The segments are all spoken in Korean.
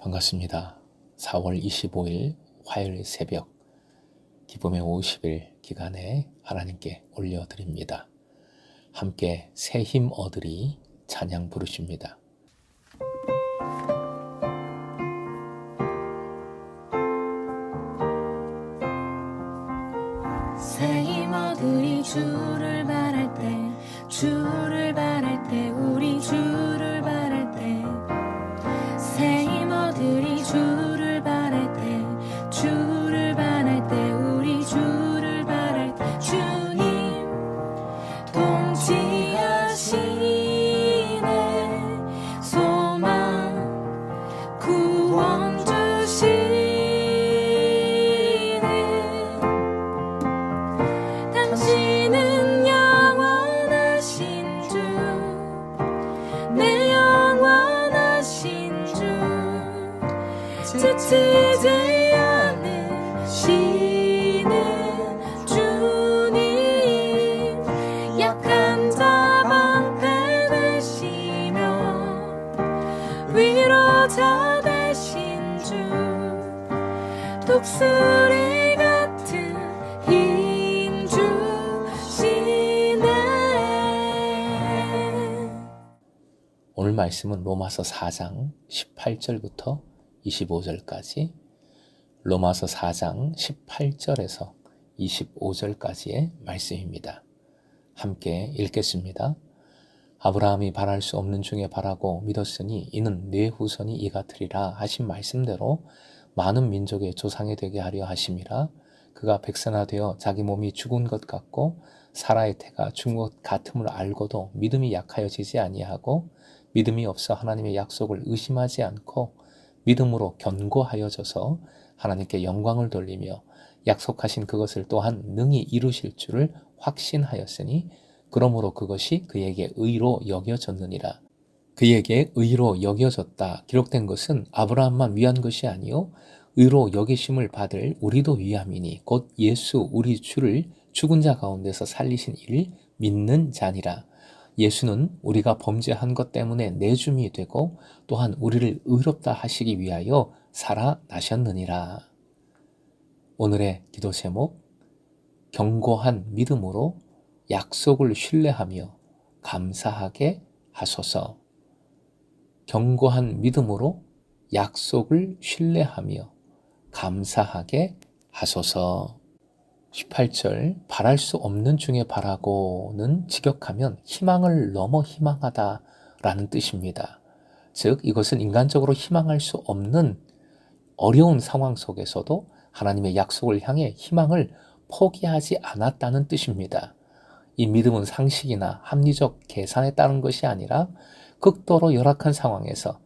반갑습니다. 4월 25일 화요일 새벽 기쁨의 50일 기간에 하나님께 올려드립니다. 함께 새 힘 얻으리 찬양 부르십니다. 새 힘 얻으리 주를 바랄 때, 주를 바랄 때, 우리 주를 바랄 때, 새 힘 얻으리 주를 바랄 때, 주를 바랄 때, 우리 주를 바랄 때, 주님 통치하시네, 소망 구원 주시네. 당신은 영원하신 주, 내 영원하신 주, 지치지 않으시는 주님, 약한 자 방패 되시며 위로자 되신 주, 독수리 같은 힘 주시네. 오늘 말씀은 로마서 4장 18절부터 25절까지, 로마서 4장 18절에서 25절까지의 말씀입니다. 함께 읽겠습니다. 아브라함이 바랄 수 없는 중에 바라고 믿었으니 이는 내 후손이 이 같으리라 하신 말씀대로 많은 민족의 조상이 되게 하려 하심이라. 그가 백선화되어 자기 몸이 죽은 것 같고 사라의 태가 죽은 것 같음을 알고도 믿음이 약하여지지 아니하고 믿음이 없어 하나님의 약속을 의심하지 않고 믿음으로 견고하여져서 하나님께 영광을 돌리며 약속하신 그것을 또한 능히 이루실 줄을 확신하였으니 그러므로 그것이 그에게 의로 여겨졌느니라. 그에게 의로 여겨졌다 기록된 것은 아브라함만 위한 것이 아니요 의로 여기심을 받을 우리도 위함이니 곧 예수 우리 주를 죽은 자 가운데서 살리신 이를 믿는 자니라. 예수는 우리가 범죄한 것 때문에 내줌이 되고 또한 우리를 의롭다 하시기 위하여 살아나셨느니라. 오늘의 기도 제목, 견고한 믿음으로 약속을 신뢰하며 감사하게 하소서. 견고한 믿음으로 약속을 신뢰하며 감사하게 하소서. 18절, 바랄 수 없는 중에 바라고는 직역하면 희망을 넘어 희망하다 라는 뜻입니다. 즉 이것은 인간적으로 희망할 수 없는 어려운 상황 속에서도 하나님의 약속을 향해 희망을 포기하지 않았다는 뜻입니다. 이 믿음은 상식이나 합리적 계산에 따른 것이 아니라 극도로 열악한 상황에서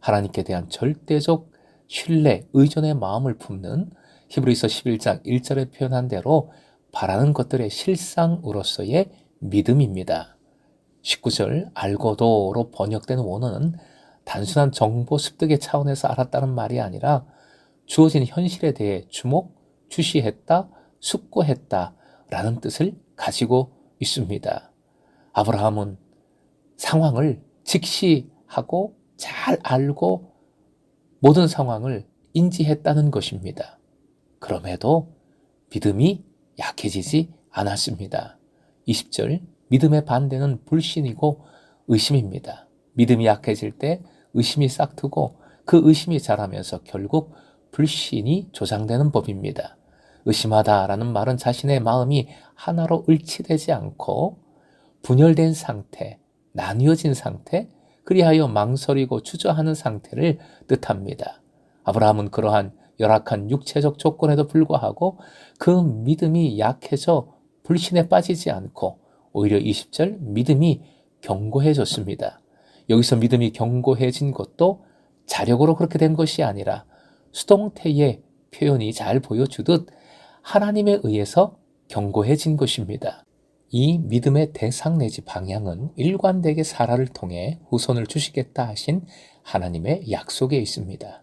하나님께 대한 절대적 신뢰, 의존의 마음을 품는 히브리서 11장 1절에 표현한 대로 바라는 것들의 실상으로서의 믿음입니다. 19절 알고도로 번역된 원어는 단순한 정보 습득의 차원에서 알았다는 말이 아니라 주어진 현실에 대해 주시했다, 숙고했다 라는 뜻을 가지고 있습니다. 아브라함은 상황을 직시하고 잘 알고 모든 상황을 인지했다는 것입니다. 그럼에도 믿음이 약해지지 않았습니다. 20절, 믿음의 반대는 불신이고 의심입니다. 믿음이 약해질 때 의심이 싹트고 그 의심이 자라면서 결국 불신이 조장되는 법입니다. 의심하다라는 말은 자신의 마음이 하나로 일치되지 않고 분열된 상태, 나뉘어진 상태, 그리하여 망설이고 주저하는 상태를 뜻합니다. 아브라함은 그러한 열악한 육체적 조건에도 불구하고 그 믿음이 약해져 불신에 빠지지 않고 오히려 20절 믿음이 견고해졌습니다. 여기서 믿음이 견고해진 것도 자력으로 그렇게 된 것이 아니라 수동태의 표현이 잘 보여주듯 하나님에 의해서 견고해진 것입니다. 이 믿음의 대상 내지 방향은 일관되게 사라를 통해 후손을 주시겠다 하신 하나님의 약속에 있습니다.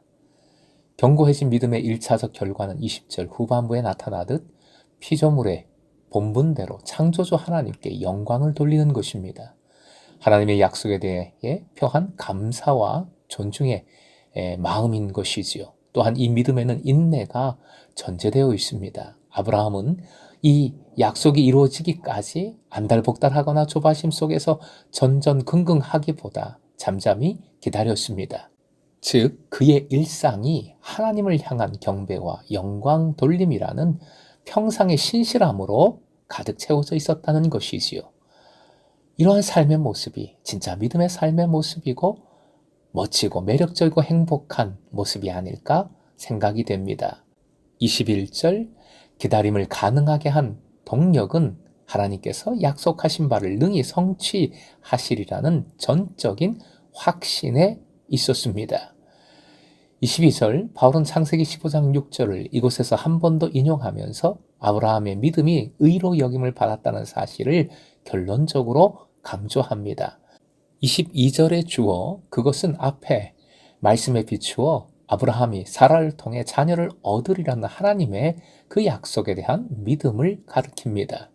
견고해진 믿음의 1차적 결과는 20절 후반부에 나타나듯 피조물의 본분대로 창조주 하나님께 영광을 돌리는 것입니다. 하나님의 약속에 대해 표한 감사와 존중의 마음인 것이지요. 또한 이 믿음에는 인내가 전제되어 있습니다. 아브라함은 이 약속이 이루어지기까지 안달복달하거나 조바심 속에서 전전긍긍하기보다 잠잠히 기다렸습니다. 즉 그의 일상이 하나님을 향한 경배와 영광 돌림이라는 평상의 신실함으로 가득 채워져 있었다는 것이지요. 이러한 삶의 모습이 진짜 믿음의 삶의 모습이고 멋지고 매력적이고 행복한 모습이 아닐까 생각이 됩니다. 21절 기다림을 가능하게 한 동력은 하나님께서 약속하신 바를 능히 성취하시리라는 전적인 확신에 있었습니다. 22절 바울은 창세기 15장 6절을 이곳에서 한 번 더 인용하면서 아브라함의 믿음이 의로 여김을 받았다는 사실을 결론적으로 강조합니다. 22절에 주어 그것은 앞에 말씀에 비추어 아브라함이 사라를 통해 자녀를 얻으리라는 하나님의 그 약속에 대한 믿음을 가리킵니다.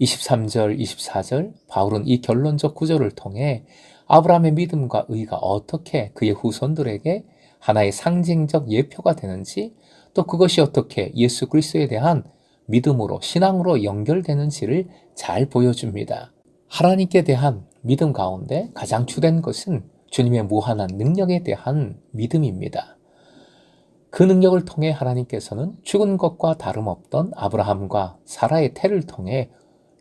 23절, 24절 바울은 이 결론적 구절을 통해 아브라함의 믿음과 의가 어떻게 그의 후손들에게 하나의 상징적 예표가 되는지 또 그것이 어떻게 예수 그리스도에 대한 믿음으로 신앙으로 연결되는지를 잘 보여줍니다. 하나님께 대한 믿음 가운데 가장 주된 것은 주님의 무한한 능력에 대한 믿음입니다. 그 능력을 통해 하나님께서는 죽은 것과 다름없던 아브라함과 사라의 태를 통해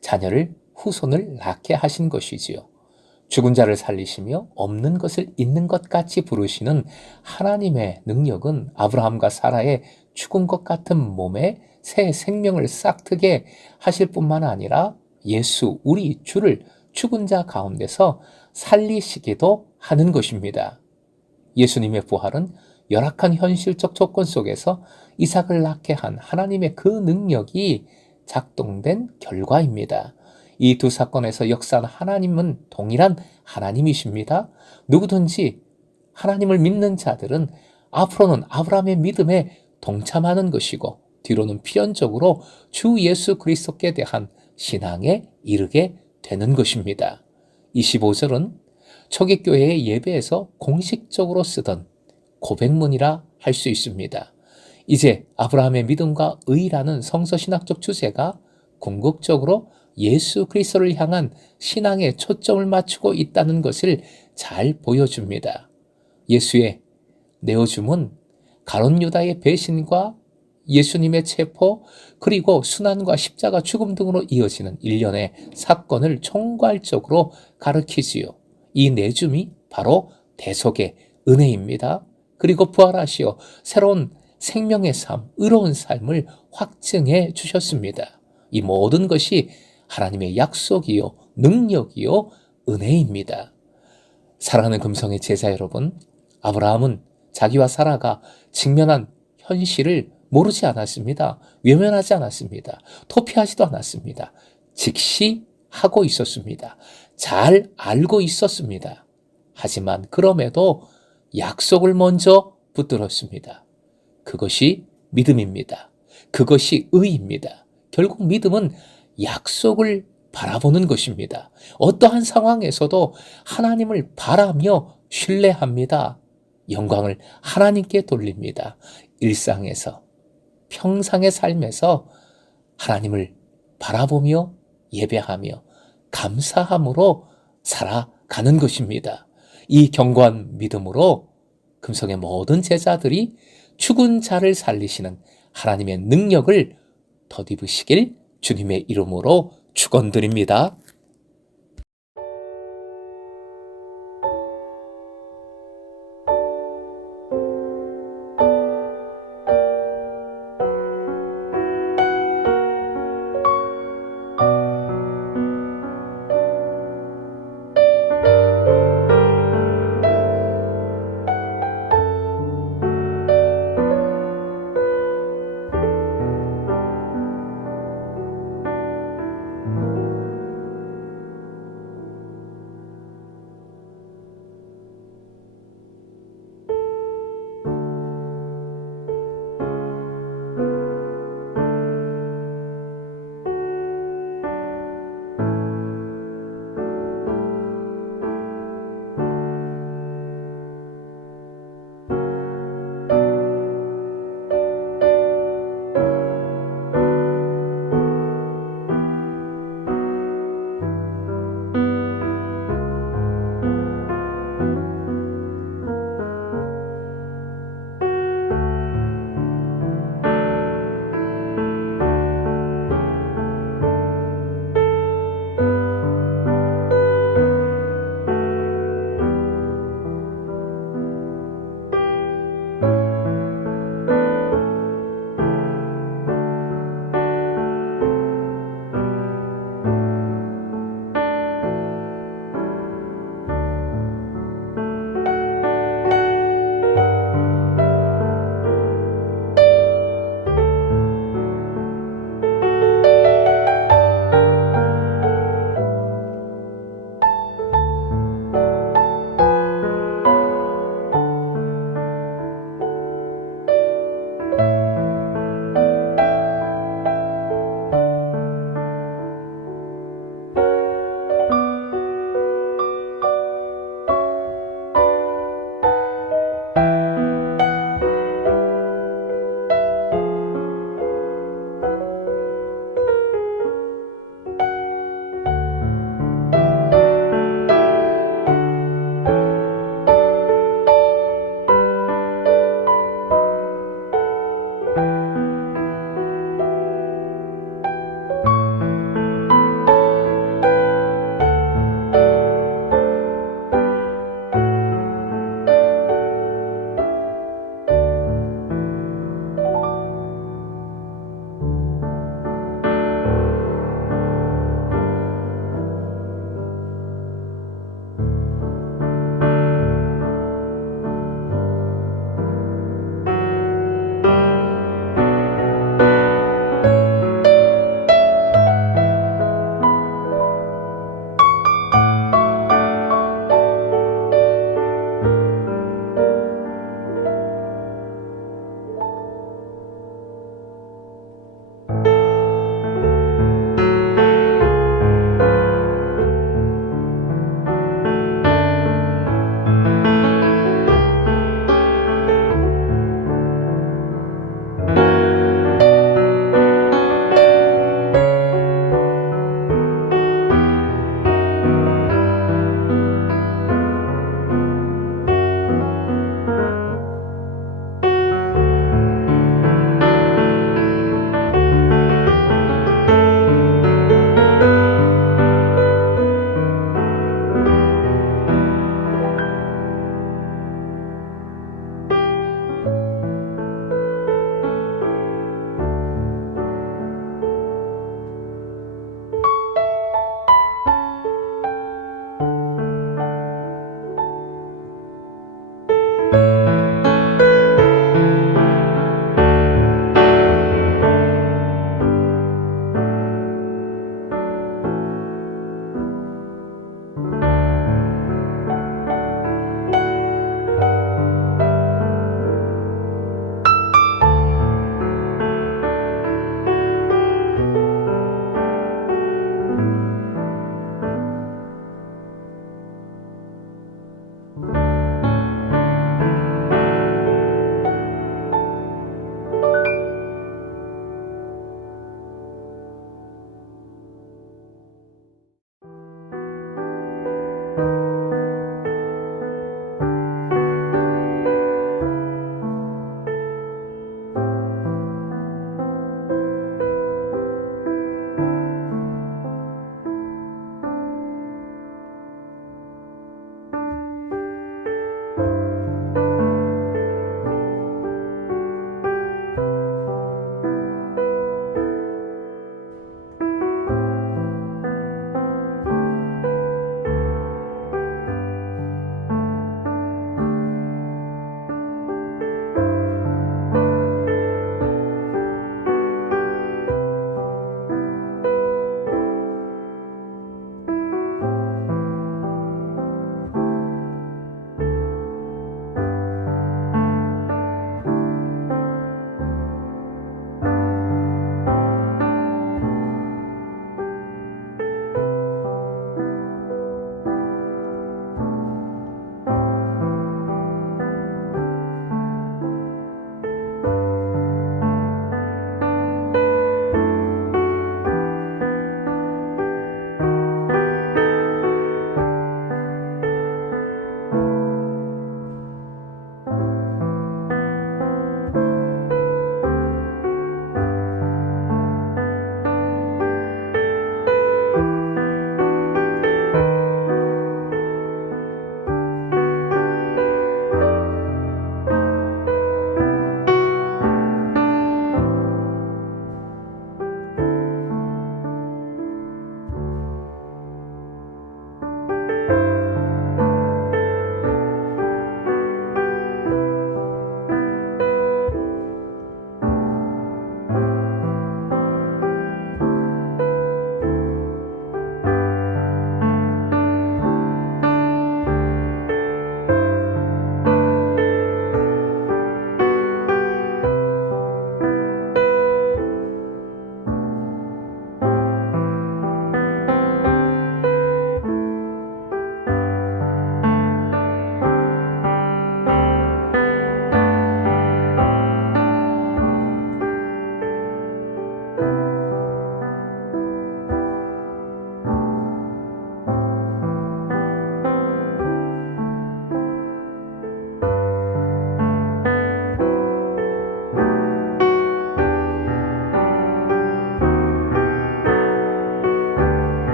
자녀를 후손을 낳게 하신 것이지요. 죽은 자를 살리시며 없는 것을 있는 것 같이 부르시는 하나님의 능력은 아브라함과 사라의 죽은 것 같은 몸에 새 생명을 싹트게 하실 뿐만 아니라 예수 우리 주를 죽은 자 가운데서 살리시기도 하는 것입니다. 예수님의 부활은 열악한 현실적 조건 속에서 이삭을 낳게 한 하나님의 그 능력이 작동된 결과입니다. 이 두 사건에서 역사한 하나님은 동일한 하나님이십니다. 누구든지 하나님을 믿는 자들은 앞으로는 아브라함의 믿음에 동참하는 것이고 뒤로는 필연적으로 주 예수 그리스도께 대한 신앙에 이르게 되는 것입니다. 25절은 초기교회의 예배에서 공식적으로 쓰던 고백문이라 할 수 있습니다. 이제 아브라함의 믿음과 의라는 성서신학적 주제가 궁극적으로 예수 그리스도를 향한 신앙에 초점을 맞추고 있다는 것을 잘 보여줍니다. 예수의 내어줌은 가룟 유다의 배신과 예수님의 체포 그리고 순환과 십자가 죽음 등으로 이어지는 일련의 사건을 총괄적으로 가리키지요. 이 내줌이 바로 대속의 은혜입니다. 그리고 부활하시어 새로운 생명의 삶, 의로운 삶을 확증해 주셨습니다. 이 모든 것이 하나님의 약속이요, 능력이요, 은혜입니다. 사랑하는 금성의 제자 여러분, 아브라함은 자기와 사라가 직면한 현실을 모르지 않았습니다. 외면하지 않았습니다. 도피하지도 않았습니다. 직시하고 있었습니다. 잘 알고 있었습니다. 하지만 그럼에도 약속을 먼저 붙들었습니다. 그것이 믿음입니다. 그것이 의입니다. 결국 믿음은 약속을 바라보는 것입니다. 어떠한 상황에서도 하나님을 바라며 신뢰합니다. 영광을 하나님께 돌립니다. 일상에서, 평상의 삶에서 하나님을 바라보며 예배하며 감사함으로 살아가는 것입니다. 이 견고한 믿음으로 금성의 모든 제자들이 죽은 자를 살리시는 하나님의 능력을 덧입으시길 주님의 이름으로 축원드립니다.